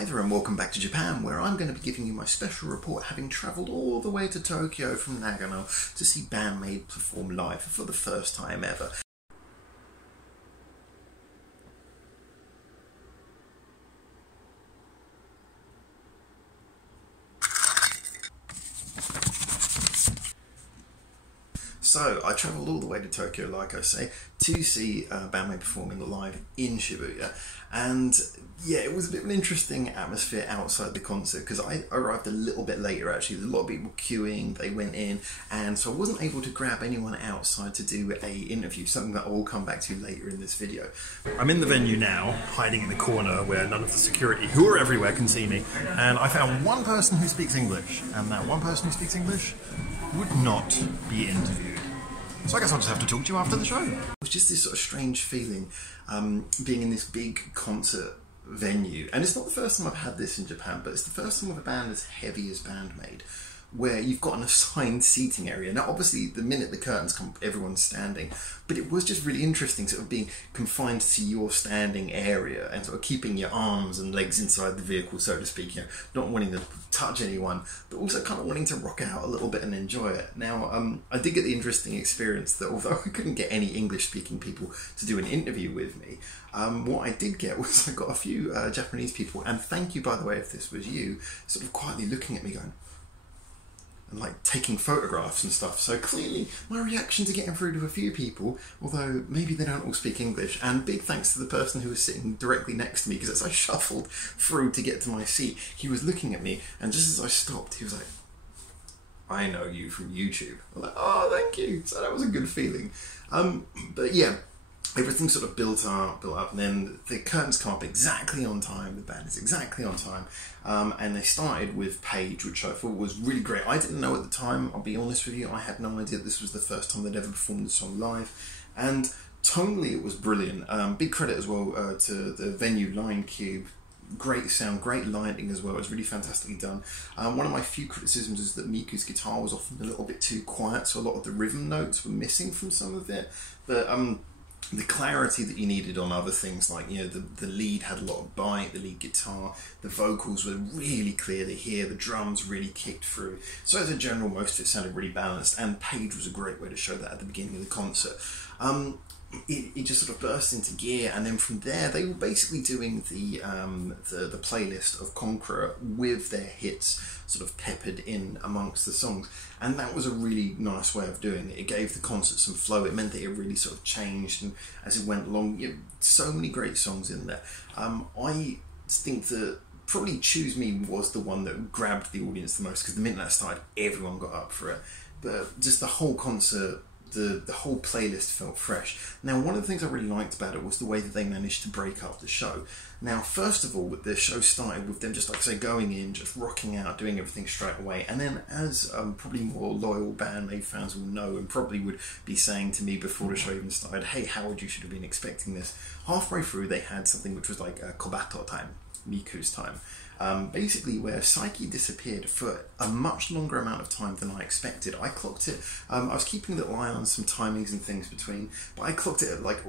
Hi there and welcome back to Japan, where I'm going to be giving you my special report, having travelled all the way to Tokyo from Nagano to see BAND-MAID perform live for the first time ever. So, I travelled all the way to Tokyo, like I say, to see BAND-MAID performing live in Shibuya. And yeah, it was a bit of an interesting atmosphere outside the concert because I arrived a little bit later actually. There's a lot of people queuing, they went in, and so I wasn't able to grab anyone outside to do a interview, something that I will come back to later in this video. I'm in the venue now, hiding in the corner where none of the security, who are everywhere, can see me, and I found one person who speaks English, and that one person who speaks English would not be interviewed. So I guess I'll just have to talk to you after the show. It was just this sort of strange feeling, being in this big concert venue. And it's not the first time I've had this in Japan, but it's the first time with a band as heavy as BAND-MAID, where you've got an assigned seating area. Now obviously the minute the curtains come, everyone's standing, but it was just really interesting sort of being confined to your standing area and sort of keeping your arms and legs inside the vehicle, so to speak, you know, not wanting to touch anyone, but also kind of wanting to rock out a little bit and enjoy it. Now, I did get the interesting experience that although I couldn't get any English-speaking people to do an interview with me, what I did get was I got a few Japanese people, and thank you, by the way, if this was you, sort of quietly looking at me going, and like taking photographs and stuff. So clearly my reactions are getting through to a few people, although maybe they don't all speak English. And big thanks to the person who was sitting directly next to me, because as I shuffled through to get to my seat, he was looking at me, and just as I stopped, he was like, "I know you from YouTube." I'm like, "Oh, thank you." So that was a good feeling. But yeah, everything sort of built up, and then the curtains come up exactly on time, the band is exactly on time, and they started with Page, which I thought was really great. I didn't know at the time, I'll be honest with you, I had no idea this was the first time they'd ever performed the song live, and tonally it was brilliant. Big credit as well to the venue Line Cube. Great sound, great lighting as well. It was really fantastically done. One of my few criticisms is that Miku's guitar was often a little bit too quiet, so a lot of the rhythm notes were missing from some of it, but the clarity that you needed on other things, like, you know, the lead had a lot of bite, the lead guitar, the vocals were really clear to hear, the drums really kicked through. So as a general, most of it sounded really balanced, and Page was a great way to show that at the beginning of the concert. It just sort of burst into gear, and then from there they were basically doing the playlist of Conqueror with their hits sort of peppered in amongst the songs, and that was a really nice way of doing it. It gave the concert some flow. It meant that it really sort of changed, and as it went along, you know, so many great songs in there. I think that probably Choose Me was the one that grabbed the audience the most, because the minute that started, everyone got up for it. But just the whole concert, the whole playlist felt fresh. Now, one of the things I really liked about it was the way that they managed to break up the show. Now, first of all, the show started with them just, like I say, going in, just rocking out, doing everything straight away. And then, as probably more loyal BAND-MAID fans will know, and probably would be saying to me before the show even started, "Hey, Howard, you should have been expecting this." Halfway through, they had something which was like Kobato time, Miku's time. Basically where Psyche disappeared for a much longer amount of time than I expected. I clocked it, I was keeping a little eye on some timings and things between, but I clocked it at like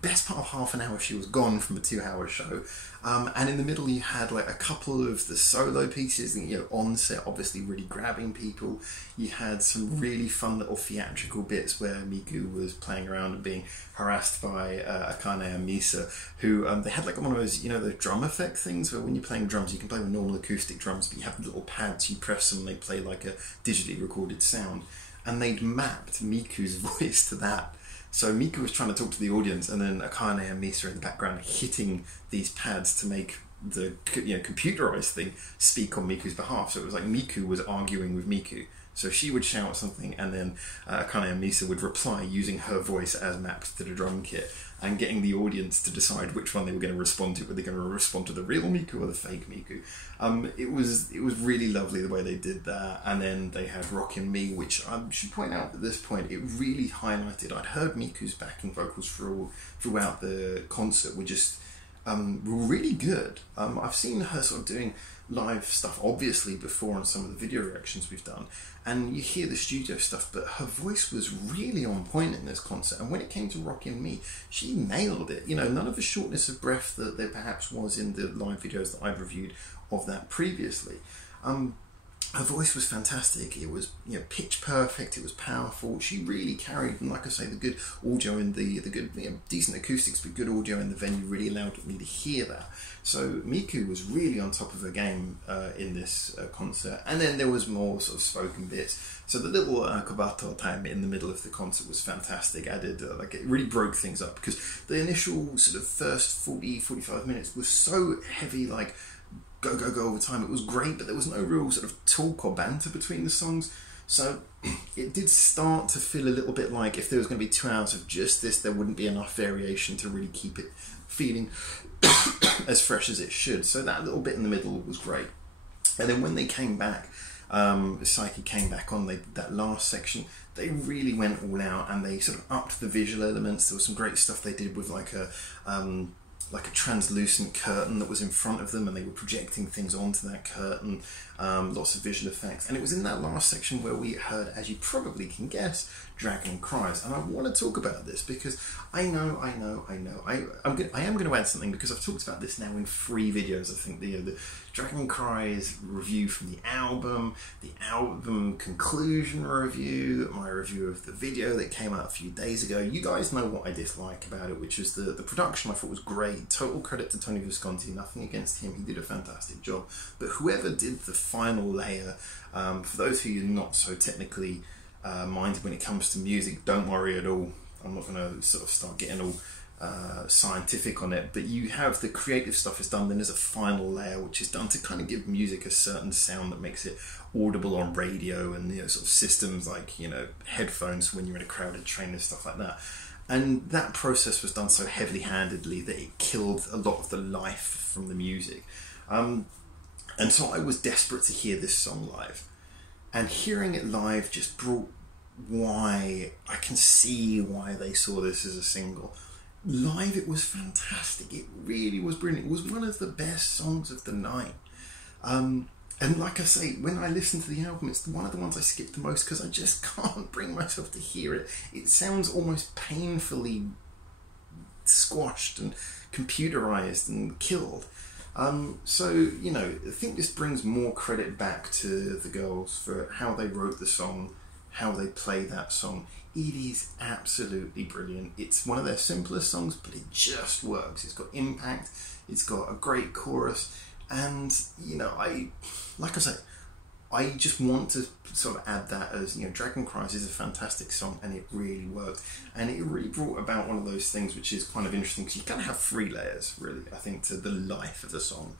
best part of half an hour she was gone from a 2-hour show. And in the middle you had like a couple of the solo pieces, you know, on set, obviously really grabbing people. You had some really fun little theatrical bits where Miku was playing around and being harassed by Akane and Misa, who they had like one of those, you know, the drum effect things where when you're playing drums you can play with normal acoustic drums, but you have little pads, you press them and they play like a digitally recorded sound, and they'd mapped Miku's voice to that. So Miku was trying to talk to the audience, and then Akane and Misa in the background hitting these pads to make the, you know, computerized thing speak on Miku's behalf. So it was like Miku was arguing with Miku. So she would shout something, and then Akane and Misa would reply using her voice as mapped to the drum kit, and getting the audience to decide which one they were going to respond to. Were they going to respond to the real Miku or the fake Miku? It was really lovely the way they did that. And then they had Rockin' Me, which I should point out at this point, it really highlighted. I'd heard Miku's backing vocals throughout the concert were just were really good. I've seen her sort of doing live stuff obviously before on some of the video reactions we've done, and you hear the studio stuff, but her voice was really on point in this concert, and when it came to Rockin' Me, she nailed it. You know, none of the shortness of breath that there perhaps was in the live videos that I've reviewed of that previously. Her voice was fantastic. It was, you know, pitch perfect. It was powerful. She really carried, and like I say, the good audio and the good, you know, decent acoustics, but good audio in the venue really allowed me to hear that. So Miku was really on top of her game in this concert. And then there was more sort of spoken bits. So the little Kobato time in the middle of the concert was fantastic. Added, like, it really broke things up, because the initial sort of first 40-45 minutes was so heavy, like, go all the time. It was great, but there was no real sort of talk or banter between the songs, so it did start to feel a little bit like if there was going to be 2 hours of just this, there wouldn't be enough variation to really keep it feeling as fresh as it should. So that little bit in the middle was great. And then when they came back, Psyche came back on, that last section, they really went all out, and they sort of upped the visual elements. There was some great stuff they did with like a translucent curtain that was in front of them, and they were projecting things onto that curtain, lots of visual effects. And it was in that last section where we heard, as you probably can guess, Dragon Cries. And I want to talk about this because I am going to add something, because I've talked about this now in 3 videos. I think the Dragon Cries review from the album conclusion review, my review of the video that came out a few days ago. You guys know what I dislike about it, which is the production. I thought was great. Total credit to Tony Visconti, nothing against him, he did a fantastic job. But whoever did the final layer, for those who are not so technically minded when it comes to music, don't worry at all. I'm not going to sort of start getting all scientific on it, but you have the creative stuff is done, then there's a final layer which is done to kind of give music a certain sound that makes it audible on radio and, you know, sort of systems like, you know, headphones when you're in a crowded train and stuff like that. And that process was done so heavily handedly that it killed a lot of the life from the music. And so I was desperate to hear this song live, and hearing it live just brought I can see why they saw this as a single. Live, it was fantastic. It really was brilliant. It was one of the best songs of the night. And like I say, when I listen to the album, it's one of the ones I skip the most, because I just can't bring myself to hear it. It sounds almost painfully squashed and computerized and killed. So, you know, I think this brings more credit back to the girls for how they wrote the song, how they play that song. It is absolutely brilliant. It's one of their simplest songs, but it just works. It's got impact, it's got a great chorus, and, you know, like I say, I just want to sort of add that as, you know, Dragon Cries is a fantastic song, and it really worked. And it really brought about one of those things which is kind of interesting, because you kind of have 3 layers, really, I think, to the life of the song.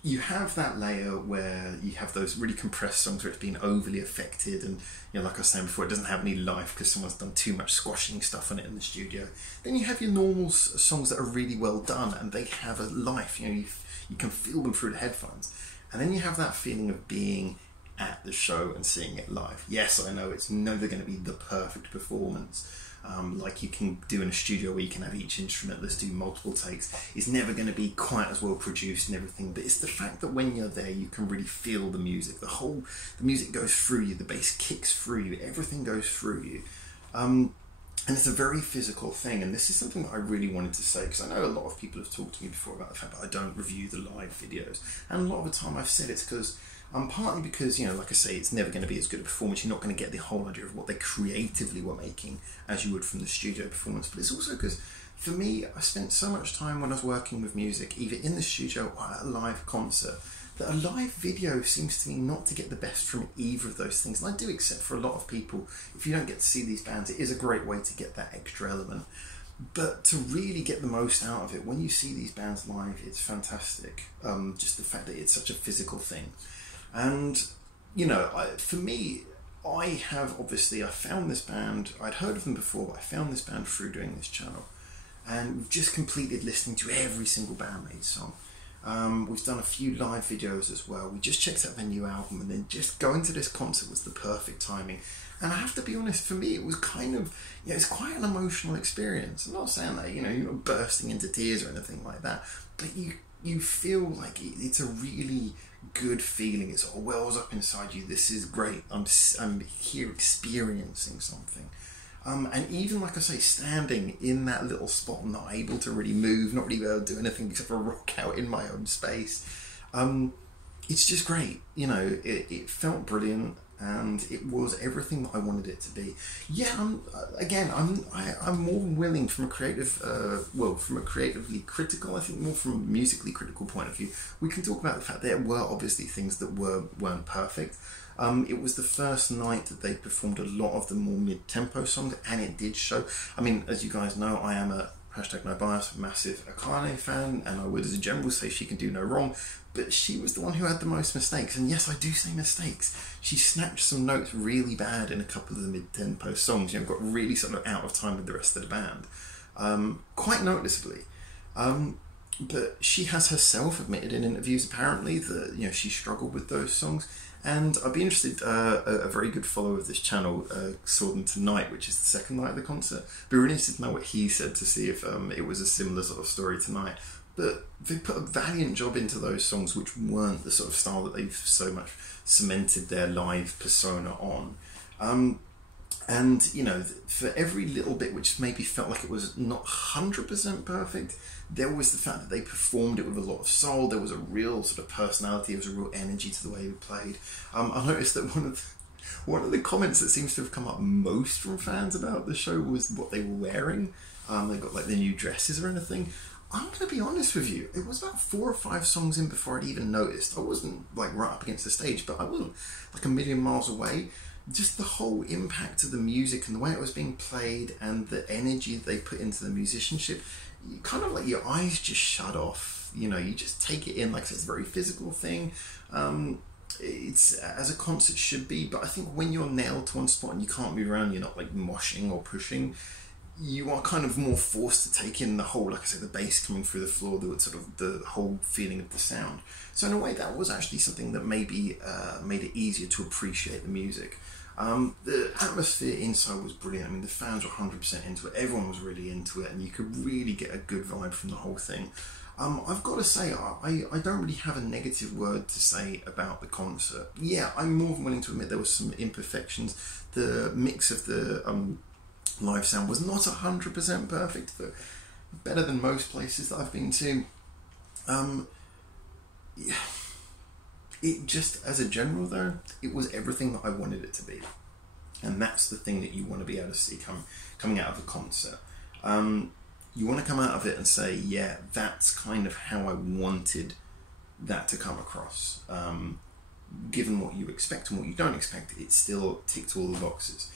You have that layer where you have those really compressed songs where it's been overly affected, and, you know, like I was saying before, it doesn't have any life because someone's done too much squashing stuff on it in the studio. Then you have your normal songs that are really well done, and they have a life. You know, you can feel them through the headphones. And then you have that feeling of being at the show and seeing it live. Yes, I know it's never going to be the perfect performance, like you can do in a studio where you can have each instrument, let's do multiple takes. It's never going to be quite as well produced and everything, but it's the fact that when you're there, you can really feel the music. The music goes through you, the bass kicks through you, everything goes through you. And it's a very physical thing, and this is something that I really wanted to say, because I know a lot of people have talked to me before about the fact that I don't review the live videos, and a lot of the time I've said it's because partly because, you know, like I say, it's never going to be as good a performance. You're not going to get the whole idea of what they creatively were making as you would from the studio performance. But it's also because, for me, I spent so much time when I was working with music, either in the studio or at a live concert, that a live video seems to me not to get the best from either of those things. And I do accept for a lot of people, if you don't get to see these bands, it is a great way to get that extra element. But to really get the most out of it, when you see these bands live, it's fantastic. Just the fact that it's such a physical thing. And, you know, for me, I found this band, I'd heard of them before, but I found this band through doing this channel. And we've just completed listening to every single BAND-MAID song. We've done a few live videos as well. We just checked out their new album, and then just going to this concert was the perfect timing. And I have to be honest, for me, it was kind of, yeah, it's quite an emotional experience. I'm not saying that, you know, you're not bursting into tears or anything like that, but you feel like it's a really good feeling. It sort of wells up inside you. This is great. I'm here experiencing something. And even, like I say, standing in that little spot, not able to really move, not really able to do anything except for rock out in my own space. It's just great. You know, it felt brilliant, and it was everything that I wanted it to be. Yeah, I'm more than willing from a creative, from a creatively critical, I think more from a musically critical point of view. We can talk about the fact there were obviously things that weren't perfect. It was the first night that they performed a lot of the more mid-tempo songs, and it did show. I mean, as you guys know, I am a #NoBias massive Akane fan, and I would as a general say she can do no wrong, but she was the one who had the most mistakes. And yes, I do say mistakes. She snatched some notes really bad in a couple of the mid-tempo songs, you know, got really sort of out of time with the rest of the band, quite noticeably. But she has herself admitted in interviews apparently that, you know, she struggled with those songs. And I'd be interested, a very good follower of this channel saw them tonight, which is the second night of the concert. Be really interested to know what he said to see if it was a similar sort of story tonight. But they put a valiant job into those songs, which weren't the sort of style that they've so much cemented their live persona on. And, you know, for every little bit which maybe felt like it was not 100% perfect, there was the fact that they performed it with a lot of soul. There was a real sort of personality, there was a real energy to the way they played. I noticed that one of the comments that seems to have come up most from fans about the show was what they were wearing. They got like the new dresses or anything. I'm going to be honest with you, it was about 4 or 5 songs in before I'd even noticed. I wasn't like right up against the stage, but I wasn't like a million miles away. Just the whole impact of the music and the way it was being played and the energy that they put into the musicianship, you kind of like your eyes just shut off. You know, you just take it in. Like I said, it's a very physical thing. It's as a concert should be, but I think when you're nailed to one spot and you can't move around, you're not like moshing or pushing, you are kind of more forced to take in the whole, like I said, the bass coming through the floor, the sort of the whole feeling of the sound. So in a way, that was actually something that maybe made it easier to appreciate the music. The atmosphere inside was brilliant. I mean, the fans were 100% into it. Everyone was really into it, and you could really get a good vibe from the whole thing. I've got to say, I don't really have a negative word to say about the concert. Yeah, I'm more than willing to admit there were some imperfections. The mix of the live sound was not 100% perfect, but better than most places that I've been to. Yeah. It just, as a general though, it was everything that I wanted it to be. And that's the thing that you want to be able to see coming out of a concert. You want to come out of it and say, yeah, that's kind of how I wanted that to come across. Given what you expect and what you don't expect, it still ticked all the boxes.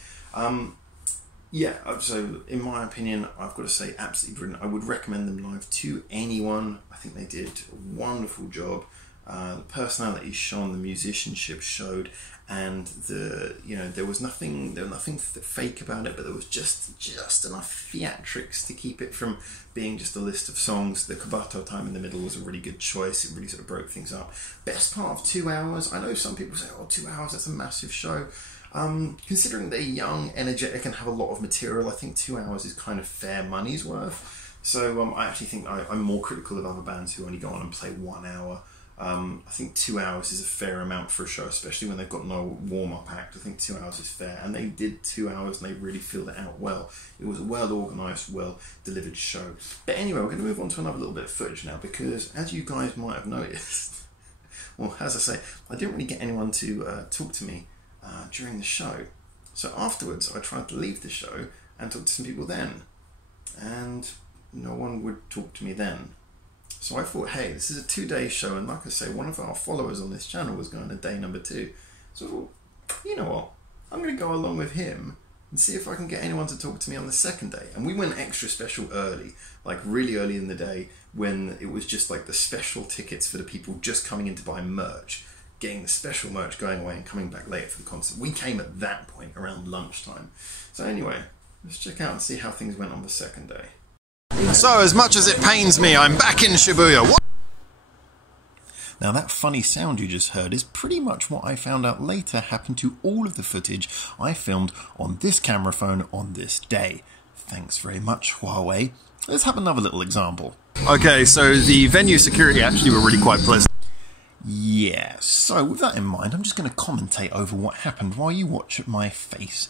Yeah, so in my opinion, I've got to say, absolutely brilliant. I would recommend them live to anyone. I think they did a wonderful job. The personality shone, the musicianship showed, and there was nothing fake about it, but there was just enough theatrics to keep it from being just a list of songs. The Kabato time in the middle was a really good choice. It really sort of broke things up. Best part of 2 hours. I know some people say, oh, 2 hours, that's a massive show. Considering they're young, energetic, and have a lot of material, I think 2 hours is kind of fair money's worth. So I actually think I'm more critical of other bands who only go on and play 1 hour. I think 2 hours is a fair amount for a show, especially when they've got no warm-up act. I think 2 hours is fair, and they did 2 hours and they really filled it out well. It was a well-organised, well-delivered show. But anyway, we're going to move on to another little bit of footage now, because as you guys might have noticed, well, as I say, I didn't really get anyone to talk to me during the show. So afterwards, I tried to leave the show and talk to some people then, and no one would talk to me then. So I thought, hey, this is a 2-day show, and like I say, one of our followers on this channel was going to day number 2. So I thought, you know what, I'm going to go along with him and see if I can get anyone to talk to me on the second day. And we went extra special early, like really early in the day, when it was just like the special tickets for the people just coming in to buy merch, getting the special merch, going away and coming back later for the concert. We came at that point around lunchtime. So anyway, let's check out and see how things went on the second day. So, as much as it pains me, I'm back in Shibuya. Now that funny sound you just heard is pretty much what I found out later happened to all of the footage I filmed on this camera phone on this day. Thanks very much, Huawei. Let's have another little example. Okay, so the venue security actually were really quite pleasant. Yeah, so with that in mind, I'm just going to commentate over what happened while you watch my face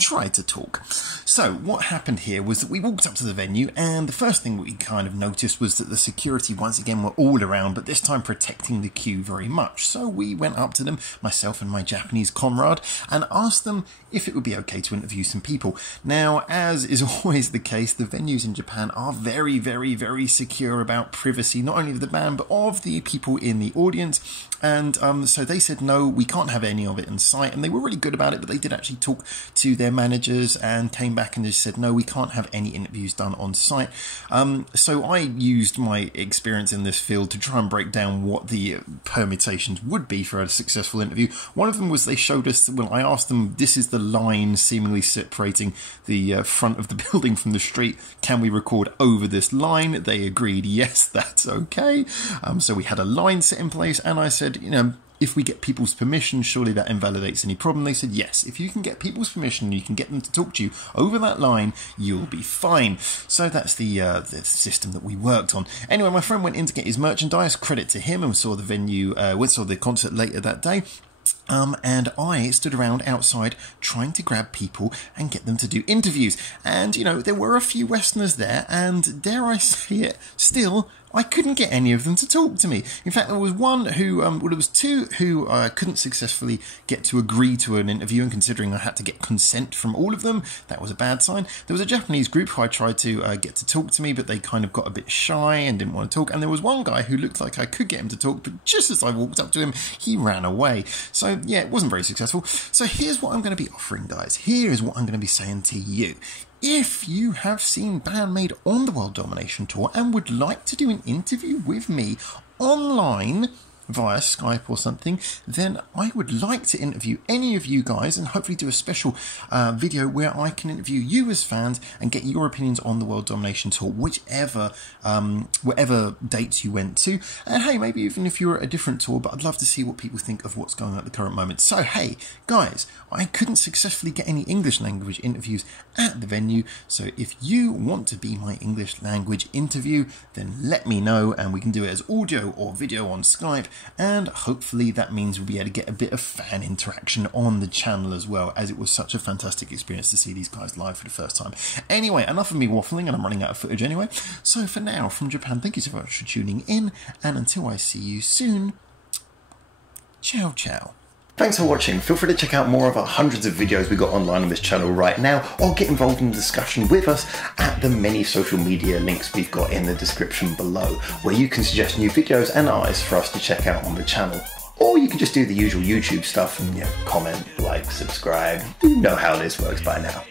try to talk. So what happened here was that we walked up to the venue, and the first thing we kind of noticed was that the security once again were all around, but this time protecting the queue very much. So we went up to them, myself and my Japanese comrade, and asked them if it would be okay to interview some people. Now, as is always the case, the venues in Japan are very, very, very secure about privacy, not only of the band, but of the people in the audience. And so they said, no, we can't have any of it in sight. And they were really good about it, but they did actually talk to their managers and came back and just said, no, we can't have any interviews done on site. So I used my experience in this field to try and break down what the permutations would be for a successful interview. One of them was they showed us, well, I asked them, this is the line seemingly separating the front of the building from the street. Can we record over this line? They agreed, yes, that's okay. So we had a line set in place, and I said, you know, if we get people's permission, surely that invalidates any problem. They said, yes, if you can get people's permission and you can get them to talk to you over that line, you'll be fine. So that's the system that we worked on. Anyway, my friend went in to get his merchandise, credit to him, and saw the venue, saw the concert later that day. And I stood around outside trying to grab people and get them to do interviews. And, you know, there were a few Westerners there, and dare I say it, still, I couldn't get any of them to talk to me. In fact, there was one who, well, there was two who I couldn't successfully get to agree to an interview, and considering I had to get consent from all of them, that was a bad sign. There was a Japanese group who I tried to get to talk to me, but they kind of got a bit shy and didn't want to talk. And there was one guy who looked like I could get him to talk, but just as I walked up to him, he ran away. So yeah, it wasn't very successful. So here's what I'm going to be offering, guys. Here is what I'm going to be saying to you. If you have seen BAND-MAID on the World Domination Tour and would like to do an interview with me online via Skype or something, then I would like to interview any of you guys and hopefully do a special video where I can interview you as fans and get your opinions on the World Domination Tour, whatever dates you went to. And hey, maybe even if you're at a different tour, but I'd love to see what people think of what's going on at the current moment. So hey, guys, I couldn't successfully get any English language interviews at the venue, so if you want to be my English language interview, then let me know and we can do it as audio or video on Skype. And hopefully that means we'll be able to get a bit of fan interaction on the channel as well, as it was such a fantastic experience to see these guys live for the first time. Anyway, enough of me waffling, and I'm running out of footage anyway. So for now, from Japan, thank you so much for tuning in, and until I see you soon, ciao ciao. Thanks for watching. Feel free to check out more of our hundreds of videos we got online on this channel right now, or get involved in the discussion with us at the many social media links we've got in the description below, where you can suggest new videos and artists for us to check out on the channel. Or you can just do the usual YouTube stuff and, you know, comment, like, subscribe. You know how this works by now.